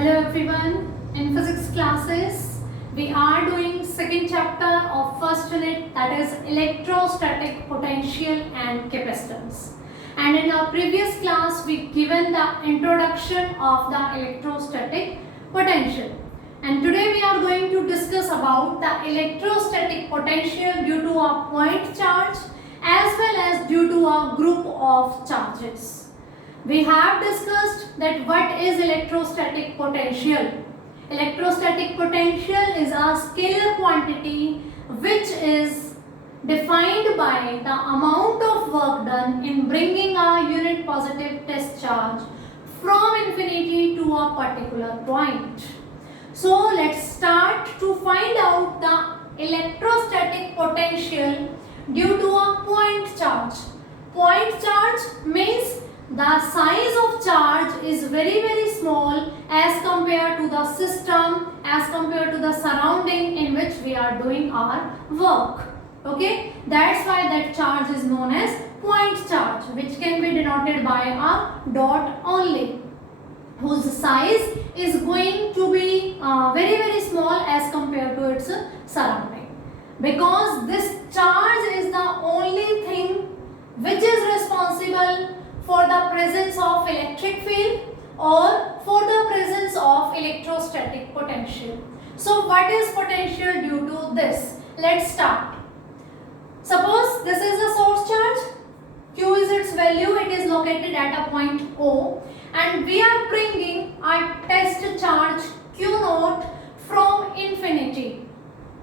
Hello everyone. In physics classes, we are doing second chapter of first unit, that is electrostatic potential and capacitance. And in our previous class, we given the introduction of the electrostatic potential. And today we are going to discuss about the electrostatic potential due to a point charge as well as due to a group of charges. We have discussed that what is electrostatic potential. Electrostatic potential is a scalar quantity which is defined by the amount of work done in bringing a unit positive test charge from infinity to a particular point. So let's start to find out the electrostatic potential due to a point charge. Point charge means the size of charge is very small as compared to the system, as compared to the surrounding in which we are doing our work. Okay, that's why that charge is known as point charge, which can be denoted by a dot only, whose size is going to be very small as compared to its surrounding. Because this charge is the only thing which is responsible for the presence of electric field or for the presence of electrostatic potential. So what is potential due to this? Let's start. Suppose this is a source charge, Q is its value, it is located at a point O, and we are bringing a test charge Q naught from infinity.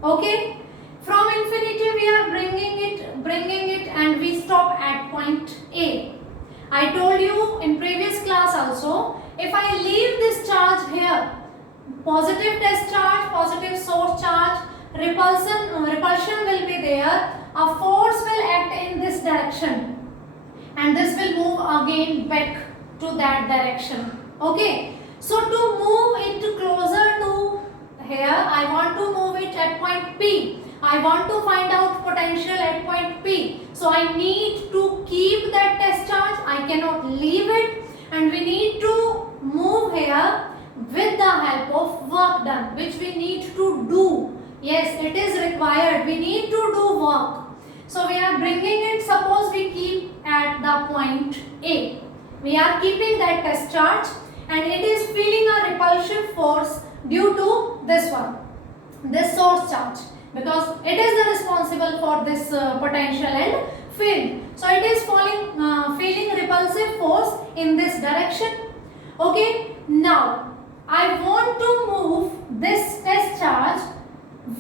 Okay? From infinity we are bringing it and we stop at point A. I told you in previous class also, if I leave this charge here, positive test charge, positive source charge, repulsion will be there, a force will act in this direction and this will move again back to that direction. Okay, so to move it closer to here, I want to move it at point P. I want to find out potential at point P. So I need to keep that test charge. I cannot leave it, and we need to move here with the help of work done, which we need to do. Yes, it is required. We need to do work. So we are bringing it. Suppose we keep at the point A. We are keeping that test charge and it is feeling a repulsive force due to this one, this source charge, because it is the responsible for this potential and field. So it is feeling repulsive force in this direction. Okay, now I want to move this test charge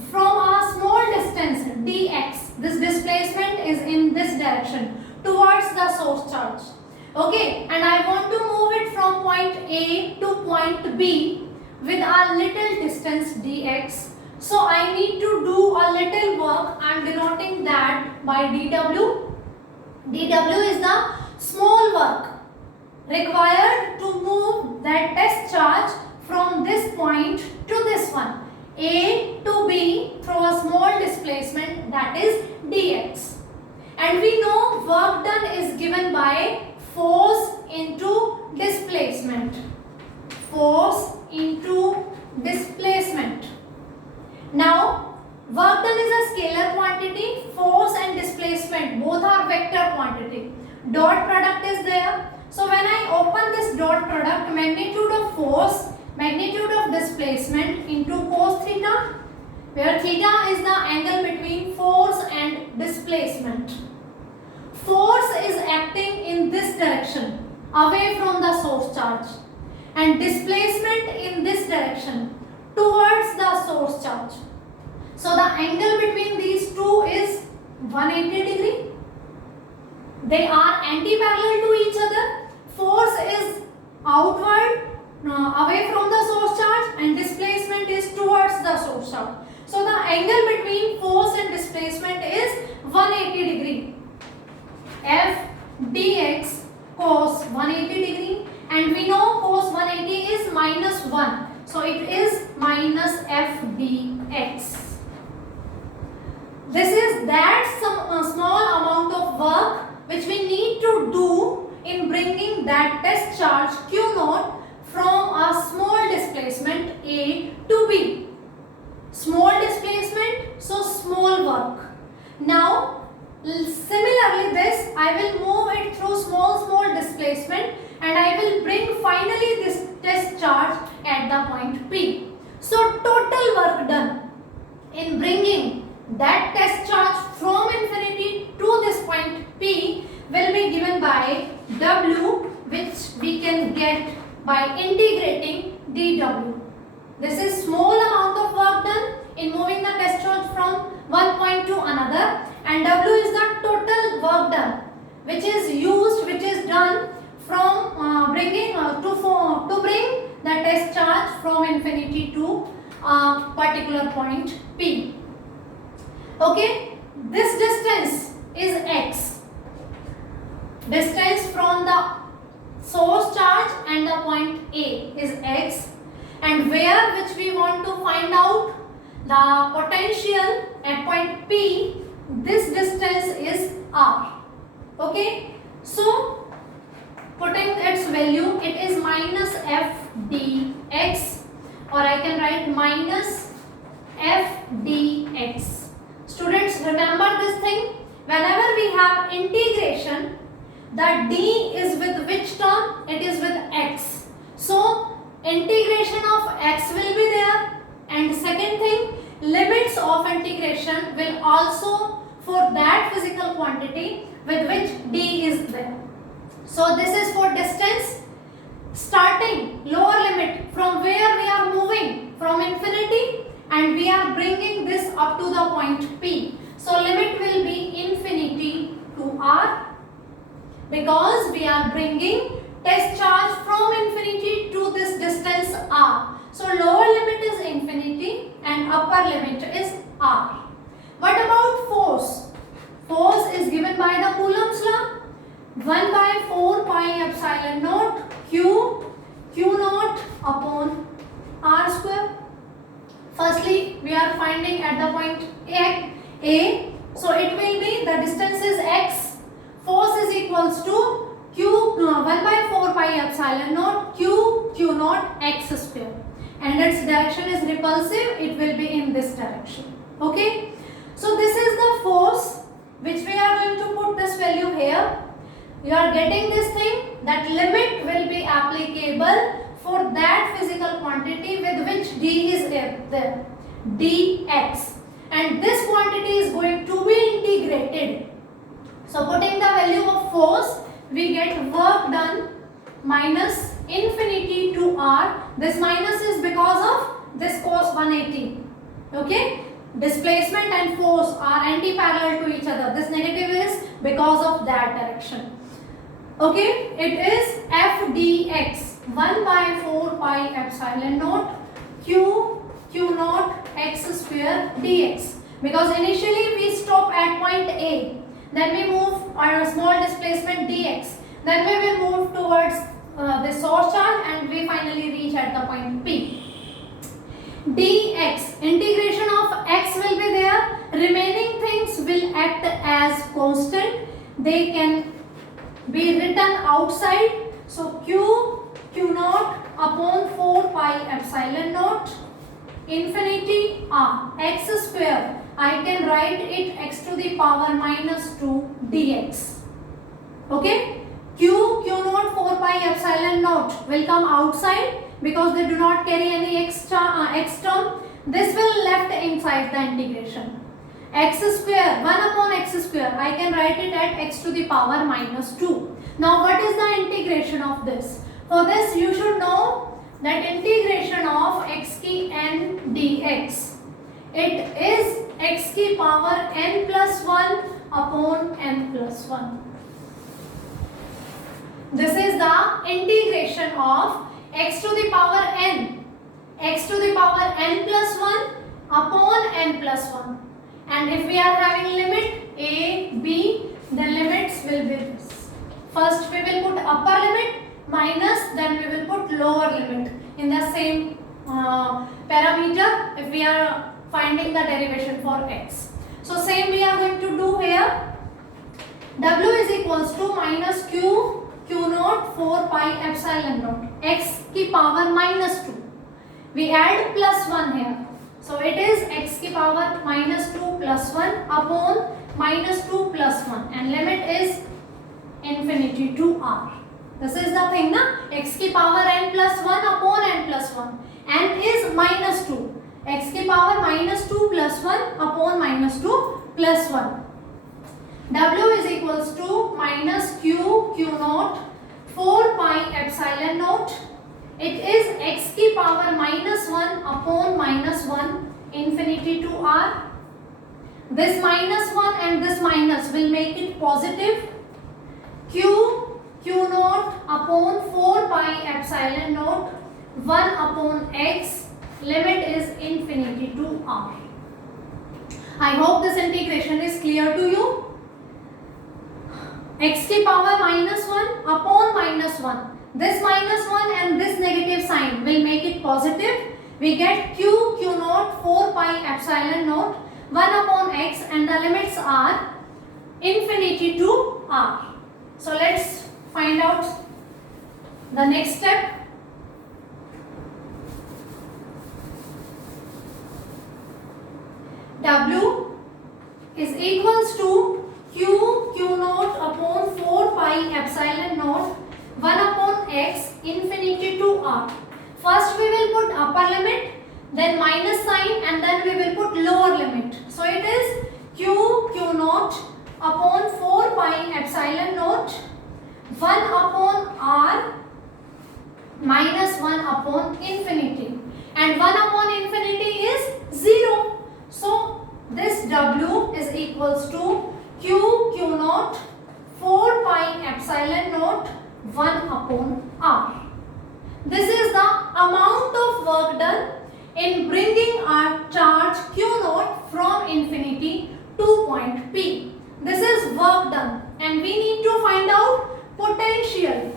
from a small distance dx. This displacement is in this direction towards the source charge. Okay, and I want to move it from point A to point B with a little distance dx. So I need to do a little work. I am denoting that by dw. dw is the small work required to move that test charge from this point to this one, A to B, through a small displacement, that is dx. And we know work done is given by force into displacement. Force into displacement. Now, work done is a scalar quantity. Force and displacement both are vector quantity. Dot product is there. So when I open this dot product, magnitude of force, magnitude of displacement into cos theta, where theta is the angle between force and displacement. Force is acting in this direction, away from the source charge, and displacement in this direction, towards the source charge. So the angle between these two is 180 degree. They are anti-parallel to each other. Force is outward, away from the source charge, and displacement is towards the source charge. So the angle between force and displacement is 180 degree. F dx cos 180 degree, and we know cos 180 is minus 1. So it is minus f dx. This is that small amount of work which we need to do in bringing that test charge Q naught from a small displacement A to B. Small displacement, so small work. Now similarly this I will move it through small displacement and I will bring finally this test charge at the point P. So total work done in bringing that test charge from infinity to this point P will be given by W, which we can get by integrating dW. This is small amount of work done in moving the test charge from one point to another, and W is the total work done which is done from bringing the test charge from infinity to a particular point P. Okay, this distance is x. Distance from the source charge and the point A is x, and which we want to find out the potential at point P, this distance is r. Okay, so putting its value, it is minus f dx, or I can write minus f dx. Students, remember this thing, whenever we have integration, the d is with which term? It is with x. So integration of x will be there, and second thing, limits of integration will also for that physical quantity with which d is there. So this is for distance. Starting lower limit from where we are moving from infinity, and we are bringing this up to the point P. So limit will be infinity to r, because we are bringing test charge from infinity to this distance r. So lower limit is infinity and upper limit is r. What about force? Force is given by the Coulomb's law. 1 by 4 pi epsilon naught q naught upon r square. Firstly, we are finding at the point A. So it will be, the distance is x. Force is equals to 1 by 4 pi epsilon naught q naught x square. And its direction is repulsive. It will be in this direction. Okay. So this is the force which we are going to put this value here. You are getting this thing, that limit will be applicable for that physical quantity with which d is there, dx, and this quantity is going to be integrated. So putting the value of force, we get work done minus infinity to r. This minus is because of this cos 180. Okay, displacement and force are anti-parallel to each other. This negative is because of that direction. Okay, it is f dx 1 by 4 pi epsilon naught q naught x square dx, because initially we stop at point A, then we move our small displacement dx, then we will move towards the source charge, and we finally reach at the point P. Dx, integration of x will be there, remaining things will act as constant, they can be written outside. So q naught upon 4 pi epsilon naught infinity r x square, I can write it x to the power minus 2 dx. Okay, q naught 4 pi epsilon naught will come outside because they do not carry any x term. This will left inside the integration. X square, 1 upon x square, I can write it at x to the power minus 2. Now what is the integration of this? For this you should know that integration of x ki n dx, it is x ki power n plus 1 upon n plus 1. This is the integration of x to the power n, x to the power n plus 1 upon n plus 1. And if we are having limit a, b, then limits will be this. First we will put upper limit minus, then we will put lower limit in the same parameter if we are finding the derivation for x. So same we are going to do here. W is equals to minus q naught 4 pi epsilon naught x ki power minus 2. we add plus 1 here. So it is x की power minus 2 plus 1 upon minus 2 plus 1 and limit is infinity to r. This is the thing na, x की power n plus 1 upon n plus 1. n is minus 2. x की power minus 2 plus 1 upon minus 2 plus 1. W is equals to minus q naught 4 pi epsilon naught. It is x की power minus 1 upon minus 1 infinity to r. This minus 1 and this minus will make it positive. q naught upon 4 pi epsilon naught 1 upon x, limit is infinity to r. I hope this integration is clear to you. X की power minus 1 upon minus 1. This minus 1 and this negative sign will make it positive. We get q naught 4 pi epsilon naught 1 upon x and the limits are infinity to r. So let's find out the next step. W is equals to q naught upon 4 pi epsilon naught 1 upon x infinity to r. First we will put upper limit, then minus sign, and then we will put lower limit. So it is q naught upon 4 pi epsilon naught 1 upon r minus 1 upon infinity, and 1 upon infinity is 0. So this W is equals to q naught 4 pi epsilon naught 1 upon r. This is the amount of work done in bringing our charge q naught from infinity to point P. This is work done and we need to find out potential.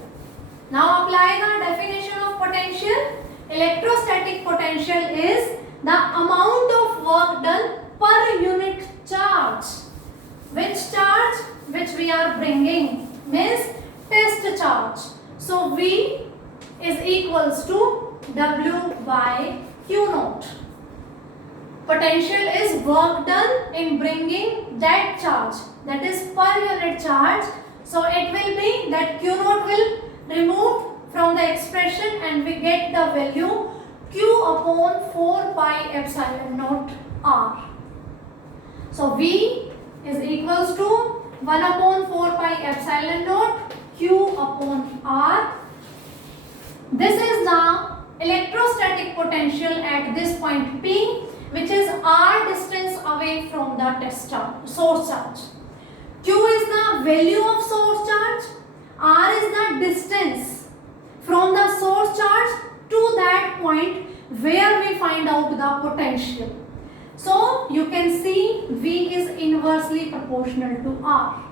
Now apply the definition of potential. Electrostatic potential is the amount of work done per unit charge. Which charge? Which we are bringing means test charge. So V is equals to W by Q naught. Potential is work done in bringing that charge, that is per unit charge. So it will be that Q naught will remove from the expression and we get the value Q upon 4 pi epsilon naught R. So V is equals to 1 upon 4 pi epsilon naught Q upon R. This is the electrostatic potential at this point P, which is R distance away from the test charge, source charge. Q is the value of source charge, R is the distance from the source charge to that point where we find out the potential. So you can see V is inversely proportional to R.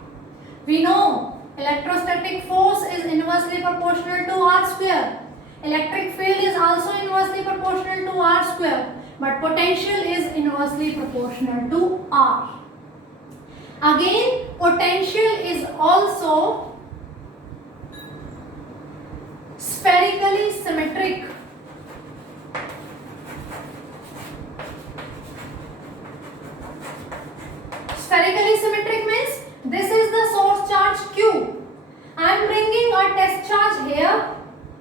We know electrostatic force is inversely proportional to R square. Electric field is also inversely proportional to R square, but potential is inversely proportional to R. Again, potential is also spherically symmetric. Spherically symmetric means this is the source charge Q. I am bringing a test charge here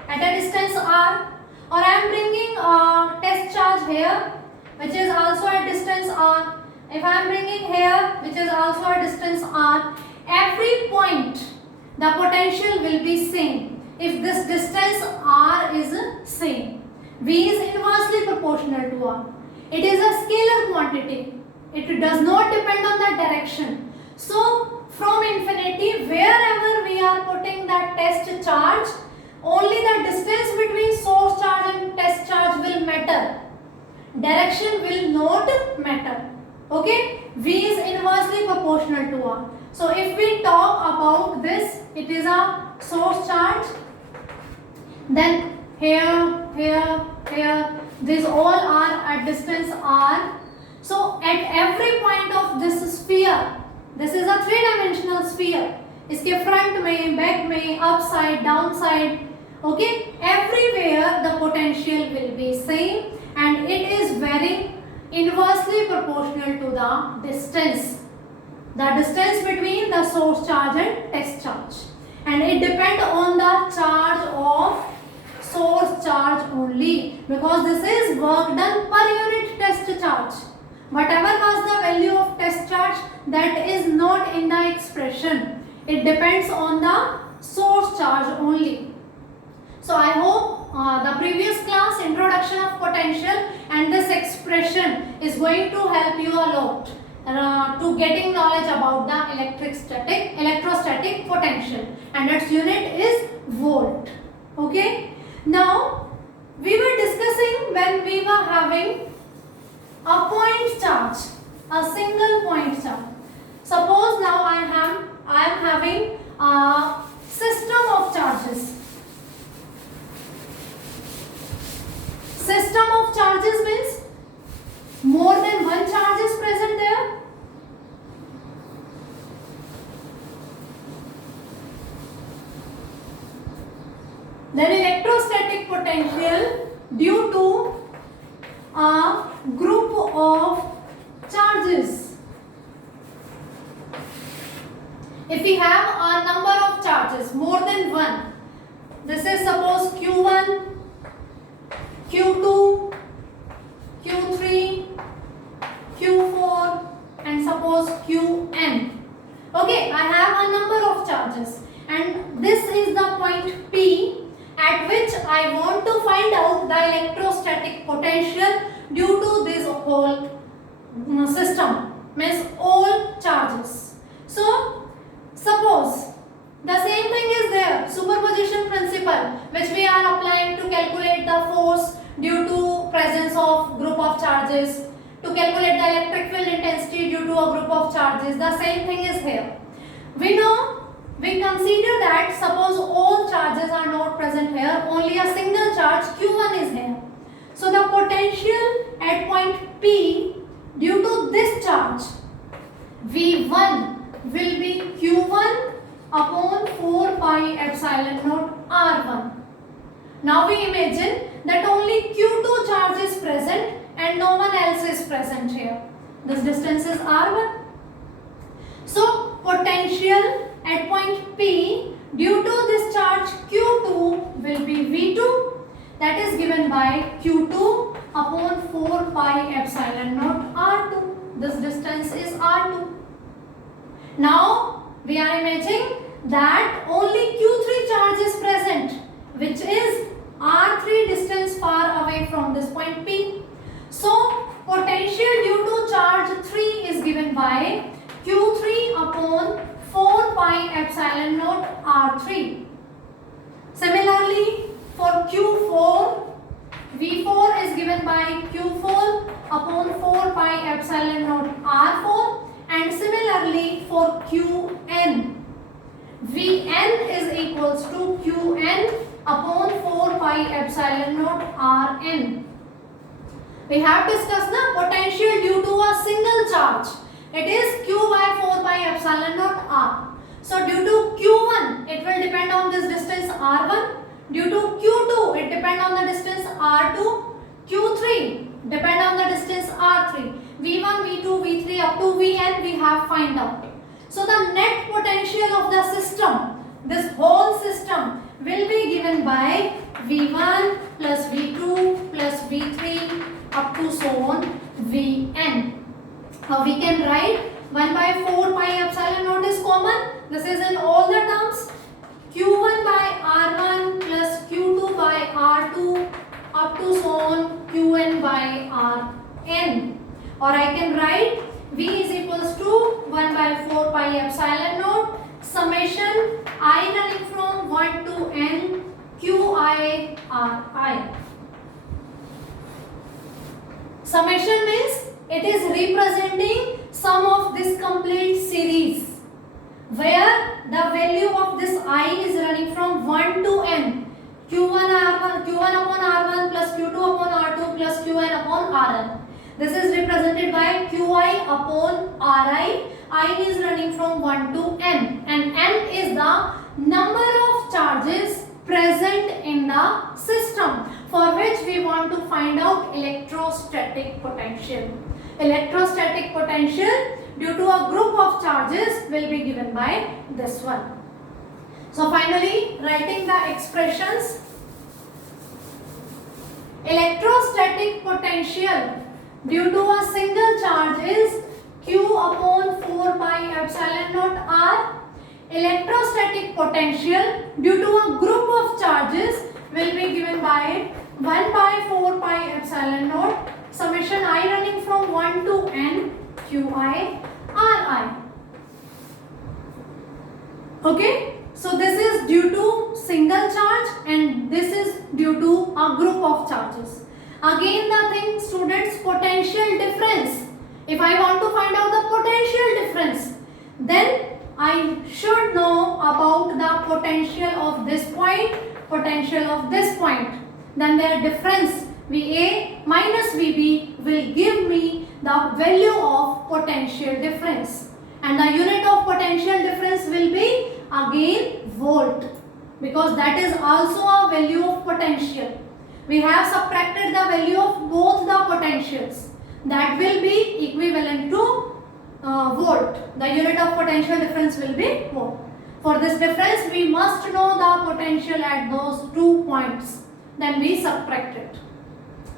at a distance R, or I am bringing a test charge here which is also at distance R. If I am bringing here which is also at distance R, every point the potential will be same if this distance R is same. V is inversely proportional to R. It is a scalar quantity. It does not depend on the direction. So from infinity, wherever we are putting that test charge, only the distance between source charge and test charge will matter. Direction will not matter. Okay? V is inversely proportional to R. So if we talk about this, it is a source charge. Then here, here, here, these all are at distance R. So at every point of this sphere, this is a three-dimensional sphere. इसके front में, back में, upside, downside, okay, everywhere the potential will be same. and it is very inversely proportional to the distance between the source charge and test charge, and it depends on the charge of source charge only, because this is work done per unit test charge. Whatever was the value of test charge, that is not in the expression. It depends on the source charge only. So I hope the previous class, introduction of potential, and this expression is going to help you a lot to getting knowledge about the electrostatic potential, and its unit is volt. Okay. Now we were discussing when we were having a point charge, a single point charge. Suppose now I am having a system of charges. System of charges means more than one charge is present there. Then electrostatic potential due to a group of charges. If we have a number of charges, more than one, this is suppose Q1, Q2, Q3, Q4, and suppose Qn. Okay, I have a number of charges, and this is the point P at which I want to find out the electrostatic potential due to this whole system, means all charges. So suppose the same thing is there, superposition principle, which we are applying to calculate the force due to presence of group of charges, to calculate the electric field intensity due to a group of charges. The same thing is here. We consider that suppose all charges are not present here, only a single charge Q1 is here. So the potential at point P due to this charge V1 will be Q1 upon 4 pi epsilon naught R1. Now we imagine that only Q2 charge is present and no one else is present here. This distance is R1. So potential at point P due to this charge Q2 will be V2, that is given by Q2 upon 4 pi epsilon naught R2. This distance is R2. Now we are imagining that only Q3 charge is present, which is R3 distance far away from this point P. So potential due to charge 3 is given by Q3 upon 4 pi epsilon naught R3. Similarly, for Q4, V4 is given by Q4 upon 4 pi epsilon naught R4, and similarly for Qn, Vn is equals to Qn upon 4 pi epsilon naught Rn. We have discussed the potential due to a single charge. It is Q by 4 pi epsilon naught R. So due to Q1, it will depend on this distance R1. Due to Q2, it depend on the distance R2. Q3 depend on the distance R3. V1, V2, V3 up to Vn we have find out. So the net potential of the system, this whole system, will be given by V1 plus V2 plus V3 up to so on Vn. Now we can write 1 by 4 pi epsilon naught is common. This is in all the terms. Q1 by R1 plus Q2 by R2 up to so on Qn by Rn. Or I can write V is equals to 1 by 4 pi epsilon naught summation I running from 1 to n Qi Ri. Summation means it is representing sum of this complete series, where the value of this I is running from 1 to n. Q1 upon R1 plus Q2 upon R2 plus Qn upon Rn. This is represented by Qi upon Ri. I is running from 1 to n, and n is the number of charges present in the system. for which we want to find out electrostatic potential. Electrostatic potential due to a group of charges will be given by this one. So finally, writing the expressions. Electrostatic potential due to a single charge is Q upon 4 pi epsilon naught R. Electrostatic potential due to a group of charges will be given by 1 by 4 pi epsilon naught summation I running from 1 to n Qi Ri. Okay. So this is due to single charge and this is due to a group of charges. Again the thing, students, potential difference. If I want to find out the potential difference, then I should know about the potential of this point, potential of this point. Then their difference VA minus VB will give me the value of potential difference. And the unit of potential difference will be again volt, because that is also a value of potential. We have subtracted the value of both the potentials. That will be equivalent to volt. The unit of potential difference will be volt. For this difference, we must know the potential at those 2 points. Then we subtract it.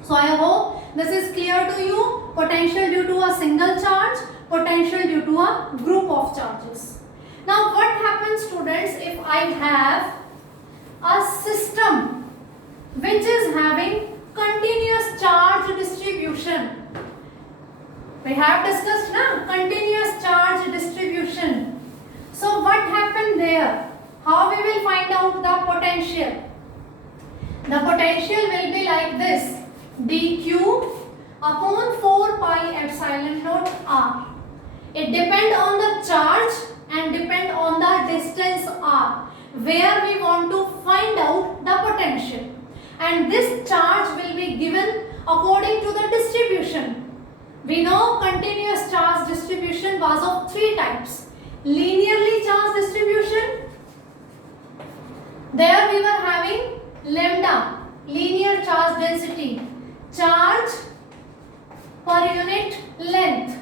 So I hope this is clear to you. Potential due to a single charge, potential due to a group of charges. Now what happens, students, if I have a system which is having continuous charge distribution? We have discussed now continuous charge distribution. So what happened there? How we will find out the potential? The potential will be like this: dq upon 4 pi epsilon naught r. It depends on the charge and depend on the distance r, where we want to find out the potential. And this charge will be given according to the distribution. We know continuous charge distribution was of 3 types. Linearly charged distribution. There we were having lambda, linear charge density, charge per unit length.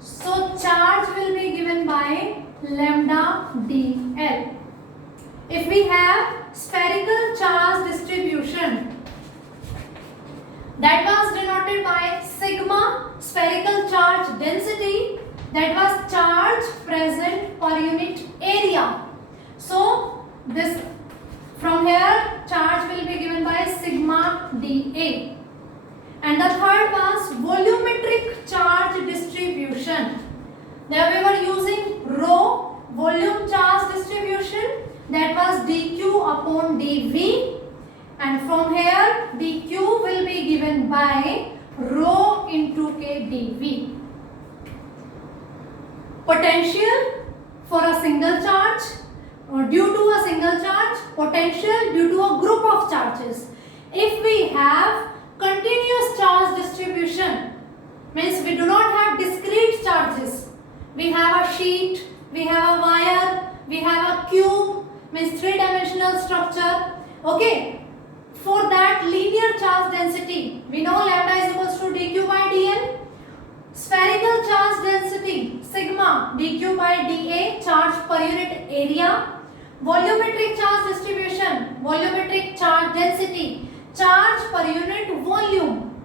So charge will be given by lambda dl. If we have spherical charge distribution, that was denoted by sigma, spherical charge density, that was charge present per unit area. So this, from here, charge will be given by sigma dA. And the third was volumetric charge distribution. There we were using rho, volume charge distribution, that was dq upon dv. And from here, dq will be given by rho into k dv. Potential for a single charge, or due to a single charge, potential due to a group of charges. If we have continuous charge distribution, means we do not have discrete charges. We have a sheet, we have a wire, we have a cube, means 3-dimensional structure. Okay. For that linear charge density, we know lambda is equals to dq by dl. Spherical charge density, sigma dq by dA, charge per unit area. Volumetric charge distribution, volumetric charge density, charge per unit volume.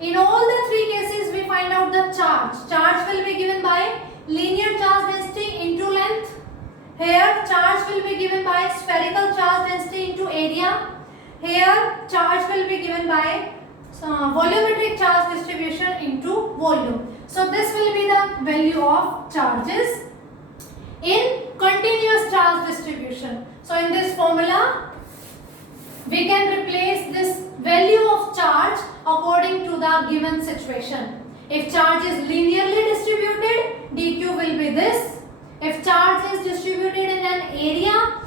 In all the 3 cases, we find out the charge. Charge will be given by linear charge density into length. Here, charge will be given by spherical charge density into area. Here, charge will be given by volumetric charge distribution into volume. So, this will be the value of charges in continuous charge distribution. So, in this formula, we can replace this value of charge according to the given situation. If charge is linearly distributed, dq will be this. If charge is distributed in an area,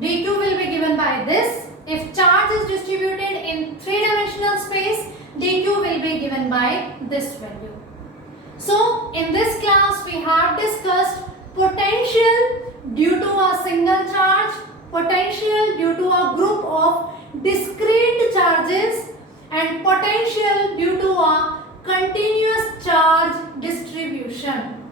dq will be given by this. If charge is distributed in 3-dimensional space, dq will be given by this value. So, in this class we have discussed potential due to a single charge, potential due to a group of discrete charges and potential due to a continuous charge distribution.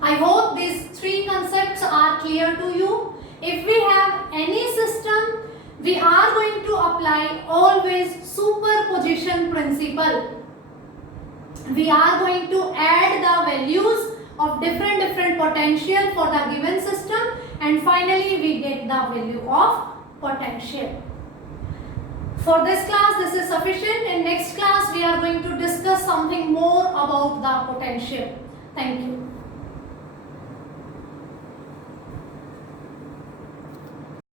I hope these three concepts are clear to you. If we have any system, we are going to apply always superposition principle. We are going to add the values of different potential for the given system, and finally we get the value of potential. For this class this is sufficient. In next class we are going to discuss something more about the potential. Thank you.